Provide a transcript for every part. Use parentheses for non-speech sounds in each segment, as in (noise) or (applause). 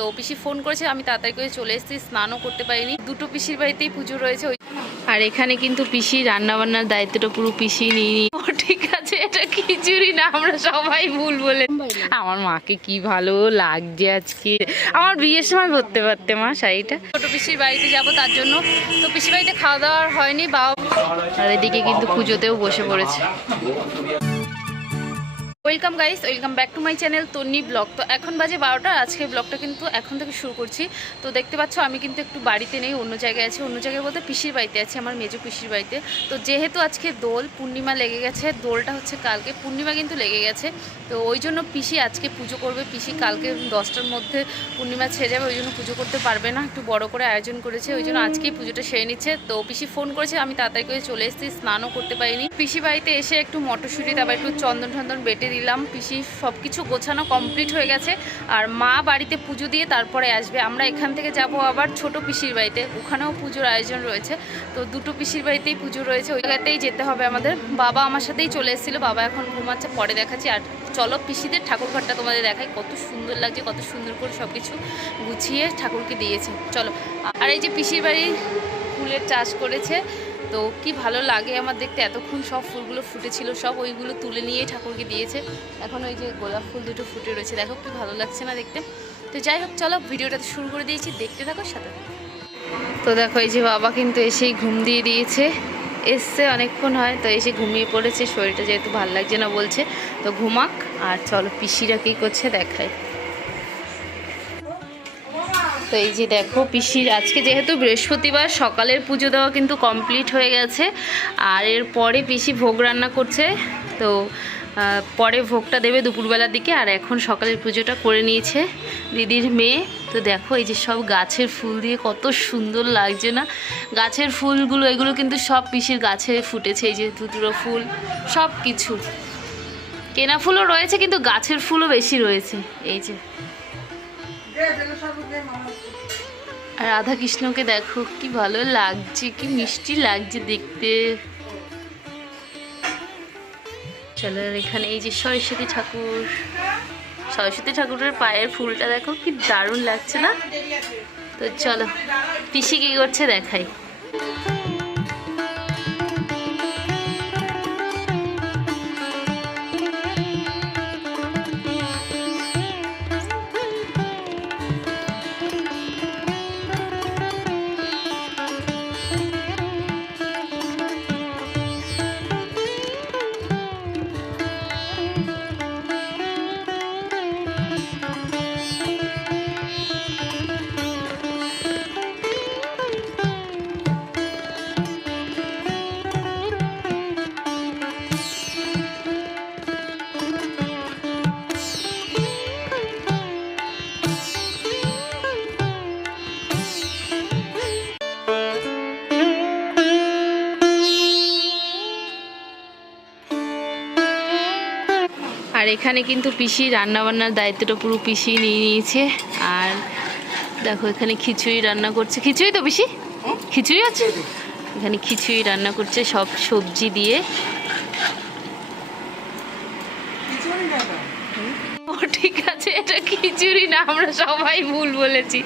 তো পিসি ফোন করেছে আমি তাড়াতাড়ি করে চলে এসেছি স্নানও করতে পারিনি। দুটো পিসির বাড়িতেই পুজো রয়েছে ওই আর এখানে কিন্তু পিসি রান্নাবান্নার দায়িত্বটা পুরো পিসি নিয়ে ঠিক আছে এটা খিচুড়ি না আমরা সবাই ভুল বলে আমার মাকে কি ভালো লাগছে আজকে। আমার বিয়ের সময় পরতে পারতে মা শাড়িটা। ছোট পিসির বাড়িতে যাব তার জন্য। তো পিসির বাড়িতে খাওয়া দাওয়া হয়নি বা আর এদিকে কিন্তু পুজোতেও বসে পড়েছে। Welcome guys, welcome back to my channel Tonni blog. তো এখন বাজে বারোটা আজকে ব্লগটা কিন্তু এখন থেকে শুরু করছি। তো দেখতে পাচ্ছ, আমি কিন্তু একটু বাড়িতে নেই, অন্য জায়গায় আছি। অন্য জায়গায় বলতে পিসির বাড়িতে আছি, আমার মেজো পিসির বাড়িতে। তো যেহেতু আজকে দোল, পূর্ণিমা লেগে গেছে, দোলটা হচ্ছে কালকে, পূর্ণিমা কিন্তু লেগে গেছে। তো ওই জন্য পিসি আজকে পুজো করবে। পিসি কালকে দশটার মধ্যে পূর্ণিমা ছেড়ে যাবে, ওই জন্য পুজো করতে পারবে না। একটু বড় করে আয়োজন করেছে, ওই জন্য আজকেই পুজোটা সেরে নিচ্ছে। তো পিসি ফোন করেছে, আমি তাড়াতাড়ি করে চলে এসেছি, স্নানও করতে পারিনি। পিসি বাড়িতে এসে একটু মটরশুঁটি, তারপর একটু চন্দন টন্দন বেটে দিলাম, পিসি সব কিছু গোছানো কমপ্লিট হয়ে গেছে। আর মা বাড়িতে পুজো দিয়ে তারপরে আসবে। আমরা এখান থেকে যাব আবার ছোট পিসির বাড়িতে। ওখানেও পুজোর আয়োজন রয়েছে। তো দুটো পিসির বাড়িতেই পুজো রয়েছে। ওই জায়গাতেই যেতে হবে আমাদের। বাবা আমার সাথেই চলে এসেছিল। বাবা এখন ঘুমাচ্ছে, পরে দেখাচ্ছি। আর চলো পিসিদের ঠাকুরঘরটা তোমাদের দেখাই। কত সুন্দর লাগছে, কত সুন্দর করে সব কিছু গুছিয়ে ঠাকুরকে দিয়েছে। চলো, আর এই যে পিসির বাড়ি ফুলের চাষ করেছে তো কি ভালো লাগে আমার দেখতে। এতক্ষণ সব ফুলগুলো ফুটেছিল, সব ওইগুলো তুলে নিয়েই ঠাকুরকে দিয়েছে। এখন ওই যে গোলাপ ফুল দুটো ফুটে রয়েছে, দেখো কি ভালো লাগছে না দেখতে। তো যাই হোক, চলো ভিডিওটা শুরু করে দিয়েছি, দেখতে থাকো সাথে তো দেখো এই যে বাবা কিন্তু এসেই ঘুম দিয়ে দিয়েছে। এসছে অনেকক্ষণ হয়, তো এসে ঘুমিয়ে পড়েছে, শরীরটা যেহেতু ভালো লাগছে না বলছে। তো ঘুমাক, আর চলো পিসিরা কী করছে দেখায় তো এই যে দেখো, পিসির আজকে যেহেতু বৃহস্পতিবার, সকালের পুজো দেওয়া কিন্তু কমপ্লিট হয়ে গেছে। আর এর পরে পিসি ভোগ রান্না করছে। তো পরে ভোগটা দেবে দুপুরবেলার দিকে। আর এখন সকালের পুজোটা করে নিয়েছে দিদির মেয়ে। তো দেখো, এই যে সব গাছের ফুল দিয়ে কত সুন্দর লাগছে না? গাছের ফুলগুলো, এগুলো কিন্তু সব পিসির গাছে ফুটেছে। এই যে দুটো ফুল, সব কিছু। কেনা ফুলও রয়েছে, কিন্তু গাছের ফুলও বেশি রয়েছে। এই যে। রাধা কৃষ্ণকে দেখো, কি ভালো লাগছে, কি মিষ্টি লাগছে দেখতে। চলো এখানে এই যে সরস্বতী ঠাকুর। সরস্বতী ঠাকুরের পায়ের ফুলটা দেখো, কি দারুণ লাগছে না? তো চলো, পিসি কি করছে দেখাই। এখানে কিন্তু পিসি রান্নাবান্নার দায়িত্বটা পুরো পিসি নিয়ে নিয়েছে। আর দেখো এখানে খিচুড়ি রান্না করছে। খিচুড়ি তো পিসি? খিচুড়ি আছে? এখানে খিচুড়ি রান্না করছে সব সবজি দিয়ে ও ঠিক আছে এটা খিচুড়ি না আমরা সবাই ভুল বলেছি।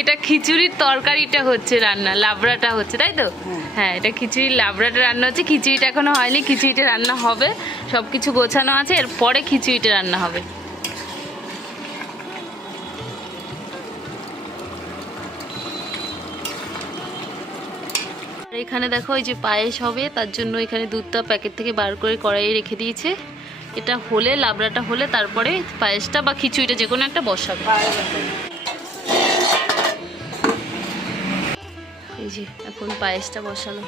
এটা খিচুড়ির তরকারিটা হচ্ছে রান্না লাবড়াটা হচ্ছে তাই তো? হ্যাঁ। এটা খিচুড়ির লাবড়াটা রান্না হচ্ছে খিচুড়িটা এখনও হয়নি খিচুড়িটা রান্না হবে সব কিছু গোছানো আছে এরপরে খিচুড়িটা রান্না হবে। আর এখানে দেখো ওই যে পায়েস হবে তার জন্য এখানে দুধটা প্যাকেট থেকে বার করে কড়াইয়ে রেখে দিয়েছে। এটা হলে, লাবড়াটা হলে, তারপরে পায়েসটা বা খিচুড়িটা, যে কোনো একটা বসাবে। এই যে, এখন পায়েসটা বসালো।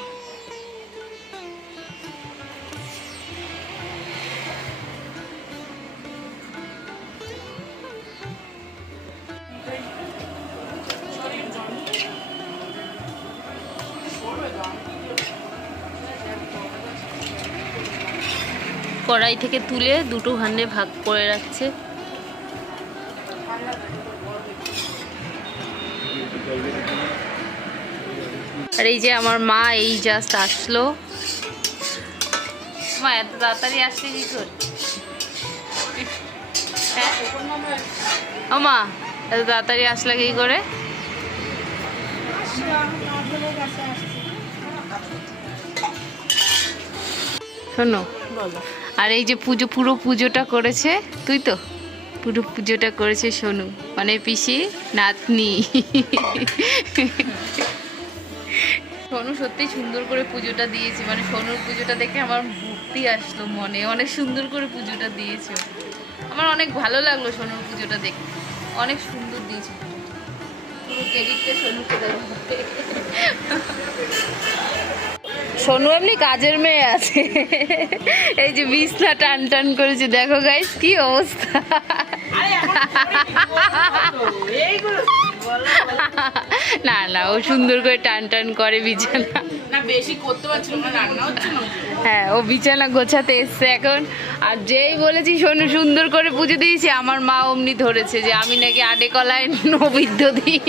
কড়াই থেকে তুলে দুটো ভান্ডে ভাগ করে রাখছে। আর এই যে আমার মা, এই জাস্ট আসলো। মা, এত তাড়াতাড়ি আসছে কি করে? হ্যাঁ? মা, এত তাড়াতাড়ি আসলা কি করে? শোনো আর এই যে পুজো, পুরো পুজোটা করেছে, তুই তো? পুরো পুজোটা করেছে সোনু মানে পিসি, নাতনি। সোনু সত্যি সুন্দর করে পুজোটা দিয়েছে মানে সোনুর পুজোটা দেখে আমার ভক্তি আসলো মনে, অনেক সুন্দর করে পুজোটা দিয়েছে। আমার অনেক ভালো লাগল সোনুর পুজোটা দেখে, অনেক সুন্দর দিয়েছে। পুরো ক্রেডিটটা সোনুকে দেবো সোনু এমনি কাজের মেয়ে আছে। এই যে বিছনা টান টান করেছে। দেখো গাইস কি অবস্থা। (laughs) না না ও সুন্দর করে টান টান করে বিছানা। না বেশি করতে পারছিল না রান্না হচ্ছে না। হ্যাঁ ও বিছানা গোছাতে এসছে এখন। আর যেই বলেছি সোনু সুন্দর করে পুজো দিয়েছি আমার মা অমনি ধরেছে যে আমি নাকি আডে কলায় নবিদ্য দিই।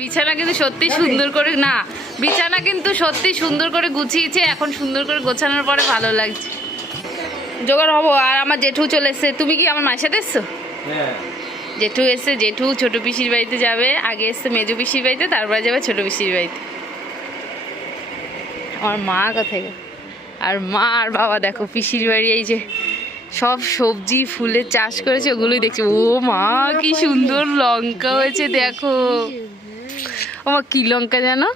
বিছানা কিন্তু সত্যি সুন্দর করে না বিছানা কিন্তু সত্যি সুন্দর করে গুছিয়েছে এখন সুন্দর করে গোছানোর পরে ভালো লাগছে। জোগাড় হব আর আমার জেঠু চলে এসছে। তুমি কি আমার মায়ের সাথে এসছো? জেঠু এসে জেঠু ছোট পিসির বাড়িতে যাবে, আগে এসে মেজু পিসির বাড়িতে, তারপরে যাবে ছোট পিসির বাড়িতে। আমার মা কোথায়? আর মা আর বাবা দেখো, পিসির বাড়ি এই যে সব সবজি, ফুলের চাষ করেছে, ওগুলোই দেখছি। ও মা, কি সুন্দর লঙ্কা হয়েছে, দেখো। আমার কি লঙ্কা জানো?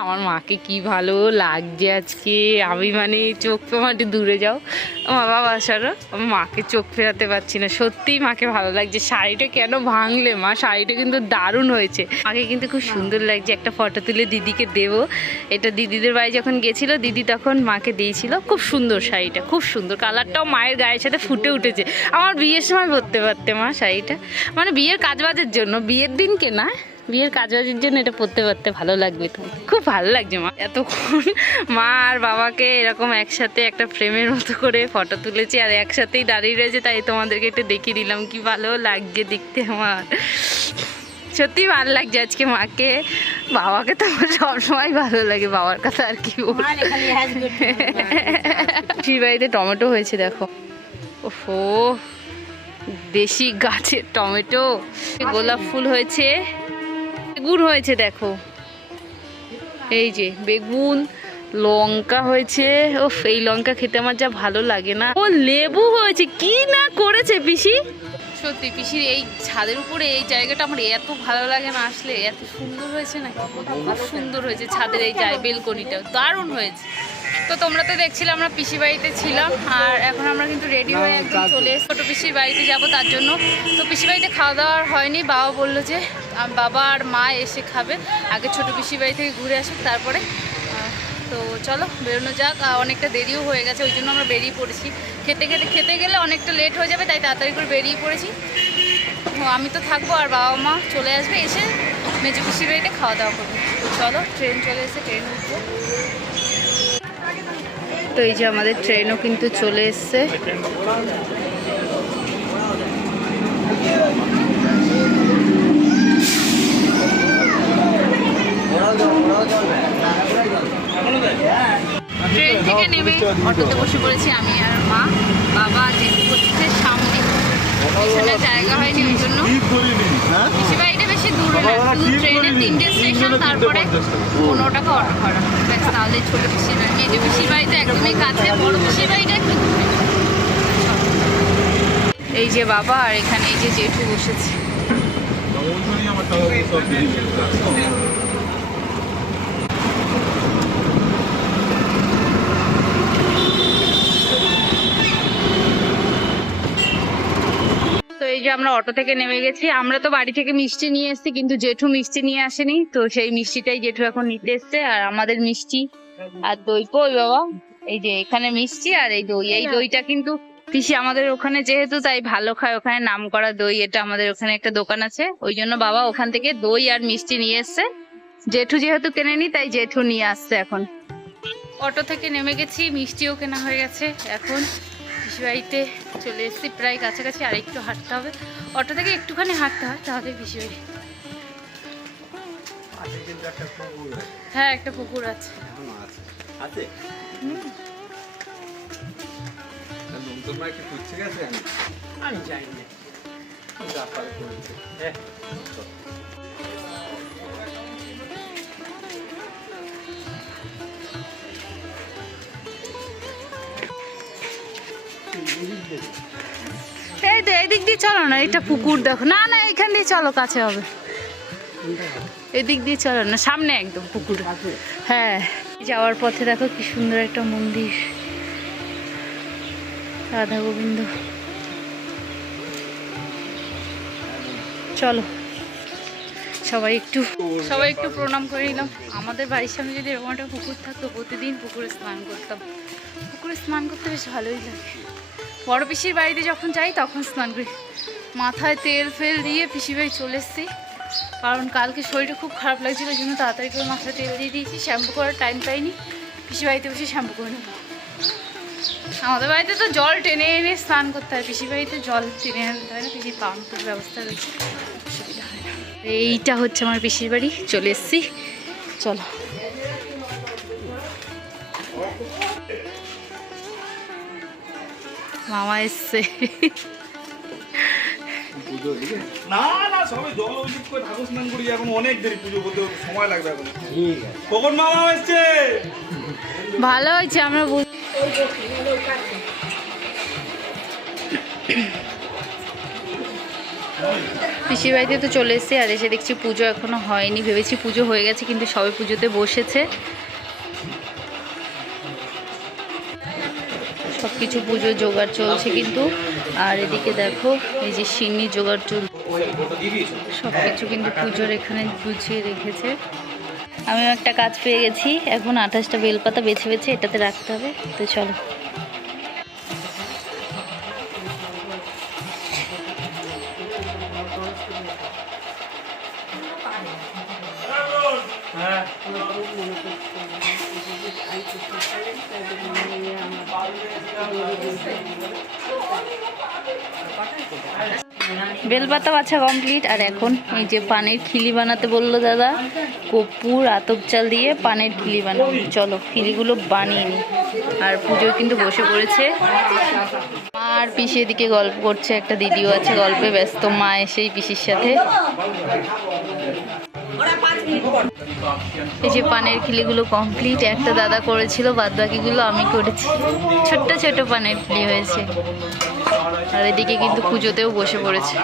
আমার মাকে কি ভালো লাগছে আজকে? আমি মানে চোখ মাটি দূরে যাও। আমার বাবা সরো আমার মাকে চোখ ফেরাতে পারছি না। সত্যিই মাকে ভালো লাগছে। শাড়িটা কেন ভাঙলে মা? শাড়িটা কিন্তু দারুণ হয়েছে। মাকে কিন্তু খুব সুন্দর লাগছে। একটা ফটো তুলে দিদিকে দেবো। এটা দিদিদের বাড়ি যখন গেছিল দিদি তখন মাকে দিয়েছিল। খুব সুন্দর শাড়িটা খুব সুন্দর। কালারটাও মায়ের গায়ের সাথে ফুটে উঠেছে। আমার বিয়ের সময় পরতে পারতে মা শাড়িটা। মানে বিয়ের কাজবাজের জন্য। বিয়ের দিনকে না বিয়ের কাজবাজের জন্য এটা পড়তে পারতে ভালো লাগবে তো। খুব ভালো লাগছে মা। এতক্ষণ মা আর বাবাকে এরকম একসাথে একটা ফ্রেমের মতো করে ফটো তুলেছি আর একসাথেই দাঁড়িয়ে রয়েছে তাই তোমাদেরকে একটু দেখিয়ে দিলাম। কি ভালো লাগছে দেখতে আমার। সত্যি ভালো লাগছে আজকে মাকে। বাবাকে তো আমার সবসময় ভালো লাগে বাবার কথা আর কি বাড়িতে টমেটো হয়েছে দেখো। ওহো দেশি গাছের টমেটো। গোলাপ ফুল হয়েছে। বেগুন হয়েছে, দেখো। এই যে, বেগুন, লঙ্কা হয়েছে। ও এই লঙ্কা খেতে আমার যা ভালো লাগে না। ও, লেবু হয়েছে, কি না করেছে পিসি? সত্যি, পিসির এই ছাদের উপরে এই জায়গাটা আমার এত ভালো লাগে না আসলে। এত সুন্দর হয়েছে না? খুব সুন্দর হয়েছে ছাদের এই জায় বেলকনিটা। দারুণ হয়েছে। তো তোমরা তো দেখছিলে আমরা পিসি বাড়িতে ছিলাম, আর এখন আমরা কিন্তু রেডি হয়ে একদম চলে এসে ছোটো পিসির বাড়িতে যাব তার জন্য। তো পিসি বাড়িতে খাওয়া দাওয়া হয়নি, বাবা বলল যে বাবা আর মা এসে খাবে। আগে ছোটো পিসির বাড়ি থেকে ঘুরে আসুক, তারপরে তো চলো বেরোনো যাক অনেকটা দেরিও হয়ে গেছে, ওই জন্য আমরা বেরিয়ে পড়েছি। খেতে খেতে খেতে গেলে অনেকটা লেট হয়ে যাবে, তাই তাড়াতাড়ি করে বেরিয়ে পড়েছি। আমি তো থাকব আর বাবা মা চলে আসবে, এসে মেজো পিসির বাড়িতে খাওয়া দাওয়া করব। তো চলো ট্রেন চলে এসে ট্রেন উঠবো। তো এই যে আমাদের ট্রেনও কিন্তু চলে এসছে। অটোতে বসে পড়েছি আমি আর মা বাবা হচ্ছে সামনে পিছনে জায়গা হয়নি ওই জন্য পিসি বাড়িটা বেশি দূরে না ট্রেনের তিনটে স্টেশন তারপরে পনেরো টাকা। অটো ভাড়া ব্যাস তাহলে ছোটো পিসির বাড়ি মেজো পিসির বাড়িটা একদমই কাছে বড় পিসির বাড়িটা একটু দূরে। এই যে বাবা আর এখানে এই যে জেঠু বসেছে। এই যে আমরা অটো থেকে নেমে গেছি, আমরা তো বাড়ি থেকে মিষ্টি নিয়ে এসেছি, কিন্তু জেঠু মিষ্টি নিয়ে আসেনি, তো সেই মিষ্টিটাই জেঠু এখন নিতে এসছে, আর আমাদের মিষ্টি আর দই। কই বাবা? এই যে এখানে মিষ্টি আর এই দই। এই দইটা কিন্তু পিসি আমাদের ওখানে যেহেতু, তাই ভালো খায়। ওখানে নাম করা দই, এটা আমাদের ওখানে একটা দোকান আছে। ওই জন্য বাবা ওখান থেকে দই আর মিষ্টি নিয়ে এসছে। জেঠু যেহেতু কেনেনি, তাই জেঠু নিয়ে আসছে এখন। অটো থেকে নেমে গেছি, মিষ্টিও কেনা হয়ে গেছে এখন। পিসিবাড়িতে চলে এসেছি প্রায় কাছাকাছি আর একটু হাঁটতে হবে। অটো থেকে একটুখানি হাঁটতে হয় তাহলে পিসিবাড়ি হ্যাঁ একটা পুকুর আছে। আমি জানি না। এই তো এদিক দিয়ে চলো না এটা পুকুর দেখো। না না, এখান দিয়ে চলো, কাছে হবে। এদিক দিয়ে চলো না, সামনে একদম পুকুর। হ্যাঁ যাওয়ার পথে দেখো কি সুন্দর একটা মন্দির। রাধা গোবিন্দ। চলো, সবাই একটু সবাই একটু প্রণাম করে নিলাম। আমাদের বাড়ির সামনে যদি এরকম একটা পুকুর থাকতো, প্রতিদিন পুকুরে স্নান করতাম। পুকুরে স্নান করতে বেশ ভালোই লাগে। বড় পিসির বাড়িতে যখন যাই তখন স্নান করি। মাথায় তেল ফেল দিয়ে পিসি বাড়ি চলে এসেছি। কারণ কালকে শরীরটা খুব খারাপ লাগছিল ওই জন্য তাড়াতাড়ি করে মাথায় তেল দিয়ে দিয়েছি। শ্যাম্পু করার টাইম পাইনি। পিসি বাড়িতে বসে শ্যাম্পু করে নেব। আমাদের বাড়িতে তো জল টেনে এনে স্নান করতে হয়। পিসির বাড়িতে জল টেনে আনতে হয় না পিসির পাম্পের ব্যবস্থা রয়েছে। অসুবিধা হয় না। এইটা হচ্ছে আমার পিসির বাড়ি। চলে এসেছি। চলো। মামা এসছে। না না সবাই জল অভিযোগ করে ঠাকুর স্নান করি এখন অনেক দেরি পুজো করতে সময় লাগবে এখন। কখন মামা এসছে! ভালো হয়েছে আমরা বুঝ- পিসির বাড়িতে তো চলে এসেছি আর এসে দেখছি পুজো এখনও হয়নি। ভেবেছি পুজো হয়ে গেছে কিন্তু সবে পুজোতে বসেছে। কিছু পুজো জোগাড় চলছে কিন্তু। আর এদিকে দেখো, এই যে সিন্নি জোগাড় চল সব কিছু কিন্তু পুজোর এখানে গুছিয়ে রেখেছে। আমিও একটা কাজ পেয়ে গেছি। এখন আঠাশটা বেলপাতা বেছে বেছে এটাতে রাখতে হবে। তো চলো। বেলপাতা বাছা কমপ্লিট আর এখন এই যে পানের খিলি বানাতে বলল দাদা কপুর আতপ চাল দিয়ে পানের খিলি বানাবো। চলো, খিলিগুলো বানিয়ে নি আর পুজো কিন্তু বসে পড়েছে। আর পিসি এদিকে গল্প করছে, একটা দিদিও আছে গল্পে ব্যস্ত, মা এসেই পিসির সাথে। এই যে পানের খিলিগুলো কমপ্লিট একটা দাদা করেছিল বাদ বাকিগুলো আমি করেছি। ছোট্ট ছোট পানের খিলি হয়েছে। আর এদিকে কিন্তু পুজোতেও বসে পড়েছে।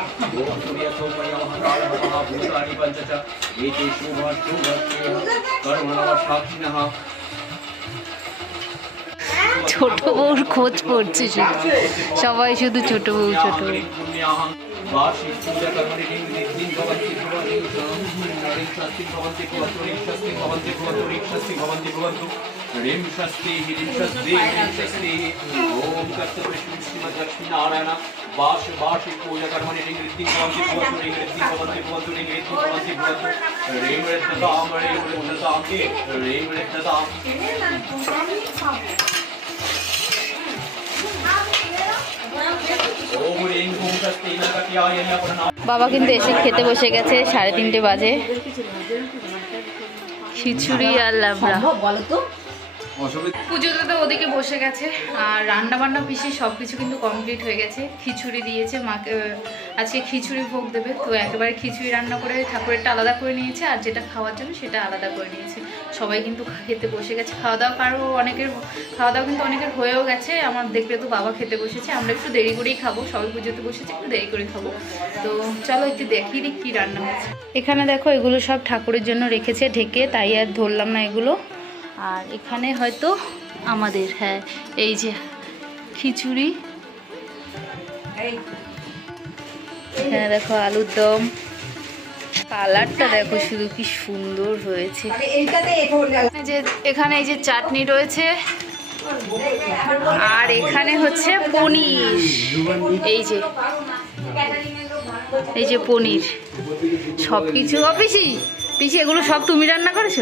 ছোট বউর খোঁজ পড়ছে শুধু। সবাই শুধু ছোট বউ ছোট বউ। वार्षिष्ठं च कर्मणि निद्धिं भवन्ति भवन्ति षष्टिं भवन्ति भवन्तु ऋक्षस्तिं भवन्ति भवन्तु ऋक्षस्तिं भवन्ति भवन्तु ऋं षष्टिः ऋं षष्टिः ऋं षष्टिः ॐ कर्तृविष्णुं श्रीमद्लक्ष्मीनारायण वार्ष वार्षिक पूजा कर्मणि ऋं ऋद्धिं भवन्ति भवन्तु ऋं ऋद्धिं भवन्ति भवन्तु ऋं ऋद्धिं भवन्ति भवन्तु ऋं ऋद्धतां ऋं ऋद्धतां ऋं ऋद्धतां বাবা কিন্তু এসে খেতে বসে গেছে সাড়ে তিনটে বাজে। খিচুড়ি আর লাবড়া। পুজোতে তো ওদিকে বসে গেছে আর রান্না বান্না পিসি সব কিছু কিন্তু কমপ্লিট হয়ে গেছে। খিচুড়ি দিয়েছে মাকে আজকে খিচুড়ি ভোগ দেবে তো একেবারে খিচুড়ি রান্না করে ঠাকুরেরটা আলাদা করে নিয়েছে আর যেটা খাওয়ার জন্য সেটা আলাদা করে নিয়েছে। সবাই কিন্তু খেতে বসে গেছে। খাওয়া দাওয়া কারও অনেকের খাওয়া দাওয়া কিন্তু অনেকের হয়েও গেছে। আমার দেখলে তো বাবা খেতে বসেছে আমরা একটু দেরি করেই খাব সবাই পুজোতে বসেছে একটু দেরি করে খাব। তো চলো একটু দেখিয়ে দিই কী রান্না হয়েছে এখানে দেখো এগুলো সব ঠাকুরের জন্য রেখেছে ঢেকে তাই আর ধরলাম না এগুলো। আর এখানে হয়তো আমাদের হ্যাঁ এই যে খিচুড়ি। হ্যাঁ দেখো আলুর দম। কালারটা দেখো শুধু কি সুন্দর হয়েছে। যে এখানে এই যে চাটনি রয়েছে। আর এখানে হচ্ছে পনির। এই যে এই যে পনির। সব কিছু অফিসি পিসি এগুলো সব তুমি রান্না করেছ?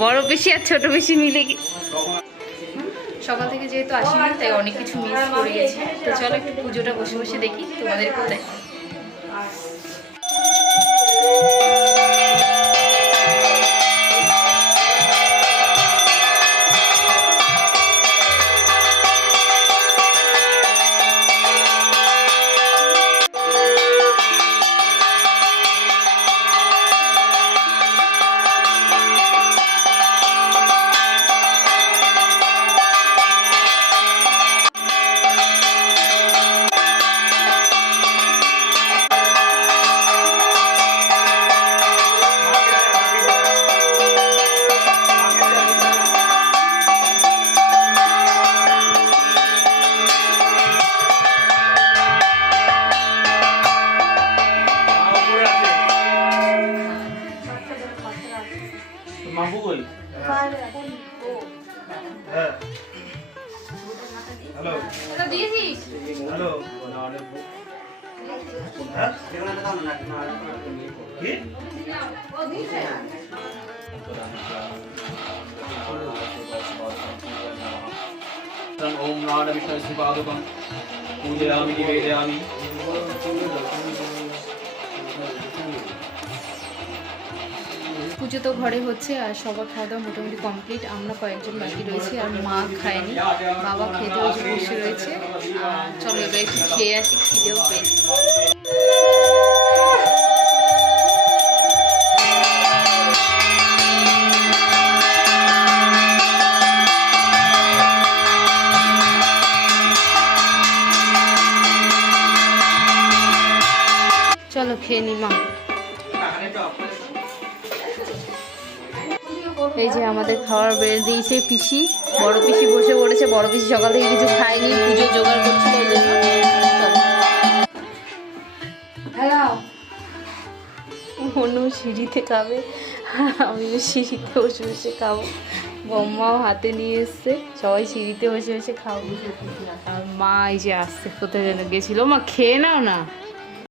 বড় পিসি আর ছোট পিসি মিলে কি? সকাল থেকে যেহেতু আসিনি তাই অনেক কিছু মিস করে গেছি তো চলো একটু পুজোটা বসে বসে দেখি তোমাদের দেখ श्रीपादकं पूजयामि निवेदयामि পুজো তো ঘরে হচ্ছে আর সবার খাওয়া দাওয়া মোটামুটি কমপ্লিট আমরা কয়েকজন বাকি রয়েছি আর মা খায়নি বাবা খেতে বসে বসে রয়েছে আর চলো এবার একটু খেয়ে আসি খিদেও পেয়েছি চলো খেয়ে নি মা। এই যে আমাদের খাবার বেড়ে দিয়েছে পিসি। বড় পিসি বসে পড়েছে বড় পিসি সকাল থেকে কিছু খায়নি পুজো জোগাড় করছিল ওই জন্য। অন্য সিঁড়িতে খাবে আমিও সিঁড়িতে বসে বসে খাব। বম্মাও হাতে নিয়ে এসছে সবাই সিঁড়িতে বসে বসে খাব। আর মা এই যে আসছে কোথায় যেন গেছিল। মা খেয়ে নাও না।